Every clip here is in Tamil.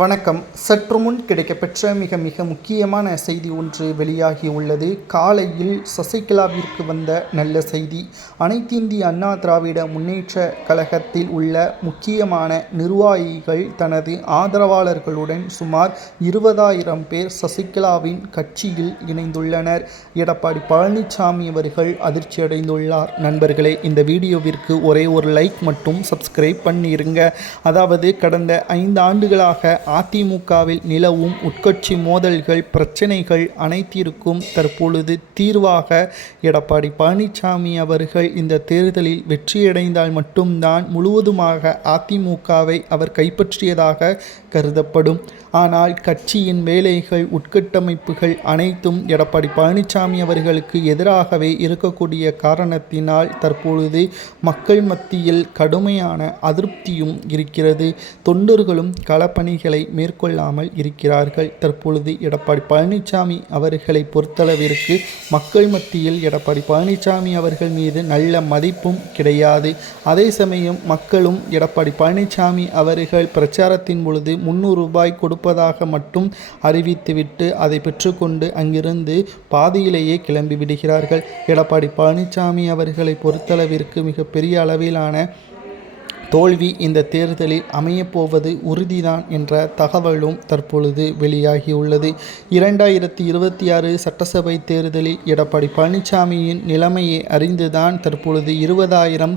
வணக்கம். சற்று முன் கிடைக்கப்பெற்ற மிக முக்கியமான செய்தி ஒன்று வெளியாகி உள்ளது. காலையில் சசிகலாவிற்கு வந்த நல்ல செய்தி. அனைத்திந்திய அண்ணா திராவிட முன்னேற்ற கழகத்தில் உள்ள முக்கியமான நிர்வாகிகள் தனது ஆதரவாளர்களுடன் சுமார் 20,000 பேர் சசிகலாவின் கட்சியில் இணைந்துள்ளனர். எடப்பாடி பழனிசாமி அவர்கள் அதிர்ச்சியடைந்துள்ளார். நண்பர்களே, இந்த வீடியோவிற்கு ஒரே ஒரு லைக் மற்றும் சப்ஸ்கிரைப் பண்ணிருங்க. அதாவது கடந்த 5 ஆண்டுகளாக அதிமுகவில் நிலவும் உட்கட்சி மோதல்கள், பிரச்சனைகள் அனைத்திற்கும் தற்பொழுது தீர்வாக எடப்பாடி பழனிசாமி அவர்கள் இந்த தேர்தலில் வெற்றியடைந்தால் மட்டும்தான் முழுவதுமாக அதிமுகவை அவர் கைப்பற்றியதாக கருதப்படும். ஆனால் கட்சியின் வேலைகள், உட்கட்டமைப்புகள் அனைத்தும் எடப்பாடி பழனிசாமி அவர்களுக்கு எதிராகவே இருக்கக்கூடிய காரணத்தினால் தற்பொழுது மக்கள் மத்தியில் கடுமையான அதிருப்தியும் இருக்கிறது. தொண்டர்களும் களப்பணிகளை மேற்கொள்ளாமல் இருக்கிறார்கள். தற்பொழுது எடப்பாடி பழனிசாமி அவர்களை பொறுத்தளவிற்கு மக்கள் மத்தியில் எடப்பாடி பழனிசாமி அவர்கள் மீது நல்ல மதிப்பும் கிடையாது. அதே சமயம் மக்களும் எடப்பாடி பழனிசாமி அவர்கள் பிரச்சாரத்தின் பொழுது 300 ரூபாய் கொடுப்பதாக மட்டும் அறிவித்துவிட்டு அதை பெற்றுக்கொண்டு அங்கிருந்து பாதியிலேயே கிளம்பி விடுகிறார்கள். எடப்பாடி பழனிசாமி அவர்களை பொறுத்தளவிற்கு மிகப்பெரிய அளவிலான தோல்வி இந்த தேர்தலில் அமையப்போவது உறுதிதான் என்ற தகவலும் தற்பொழுது வெளியாகியுள்ளது. 2026 சட்டசபை தேர்தலில் எடப்பாடி பழனிசாமியின் நிலைமையை அறிந்துதான் தற்பொழுது 20,000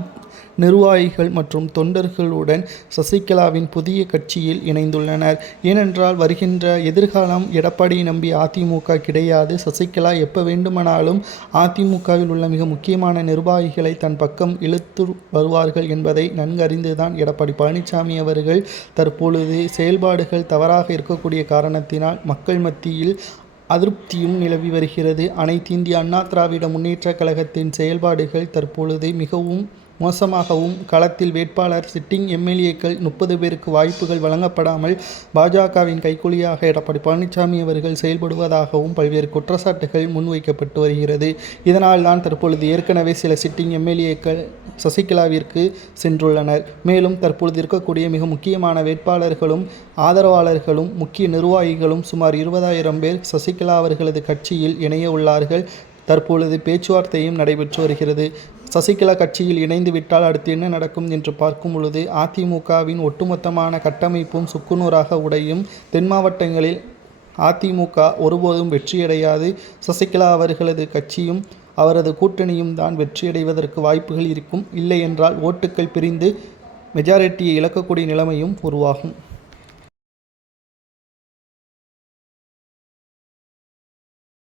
நிர்வாகிகள் மற்றும் தொண்டர்களுடன் சசிகலாவின் புதிய கட்சியில் இணைந்துள்ளனர். ஏனென்றால் வருகின்ற எதிர்காலம் எடப்பாடியை நம்பி அதிமுக கிடையாது. சசிகலா எப்போ வேண்டுமானாலும் அதிமுகவில் உள்ள மிக முக்கியமான நிர்வாகிகளை தன் பக்கம் இழுத்து வருவார்கள் என்பதை நன்கு அறிந்துதான் எடப்பாடி பழனிசாமி அவர்கள் தற்பொழுது செயல்பாடுகள் தவறாக இருக்கக்கூடிய காரணத்தினால் மக்கள் மத்தியில் அதிருப்தியும் நிலவி வருகிறது. அனைத்து இந்திய அண்ணா திராவிட முன்னேற்ற கழகத்தின் செயல்பாடுகள் தற்பொழுது மிகவும் மோசமாகவும், களத்தில் வேட்பாளர் சிட்டிங் எம்எல்ஏக்கள் 30 பேருக்கு வாய்ப்புகள் வழங்கப்படாமல் பாஜகவின் கைக்கூலியாக எடப்பாடி பழனிசாமி அவர்கள் செயல்படுவதாகவும் பல்வேறு குற்றச்சாட்டுகள் முன்வைக்கப்பட்டு வருகிறது. இதனால் தான் தற்பொழுது ஏற்கனவே சில சிட்டிங் எம்எல்ஏக்கள் சசிகலாவிற்கு சென்றுள்ளனர். மேலும் தற்பொழுது இருக்கக்கூடிய மிக முக்கியமான வேட்பாளர்களும் ஆதரவாளர்களும் முக்கிய நிர்வாகிகளும் சுமார் 20,000 பேர் சசிகலா அவர்களது கட்சியில் இணைய உள்ளார்கள். தற்பொழுது பேச்சுவார்த்தையும் நடைபெற்று வருகிறது. சசிகலா கட்சியில் இணைந்து விட்டால் அடுத்து என்ன நடக்கும் என்று பார்க்கும் பொழுது அதிமுகவின் ஒட்டுமொத்தமான கட்டமைப்பும் சுக்குநூறாக உடையும். தென் மாவட்டங்களில் அதிமுக ஒருபோதும் வெற்றியடையாது. சசிகலா அவர்களது கட்சியும் அவரது கூட்டணியும் தான் வெற்றியடைவதற்கு வாய்ப்புகள் இருக்கும். இல்லை என்றால் ஓட்டுக்கள் பிரிந்து மெஜாரிட்டியை இழக்கக்கூடிய நிலைமையும் உருவாகும்.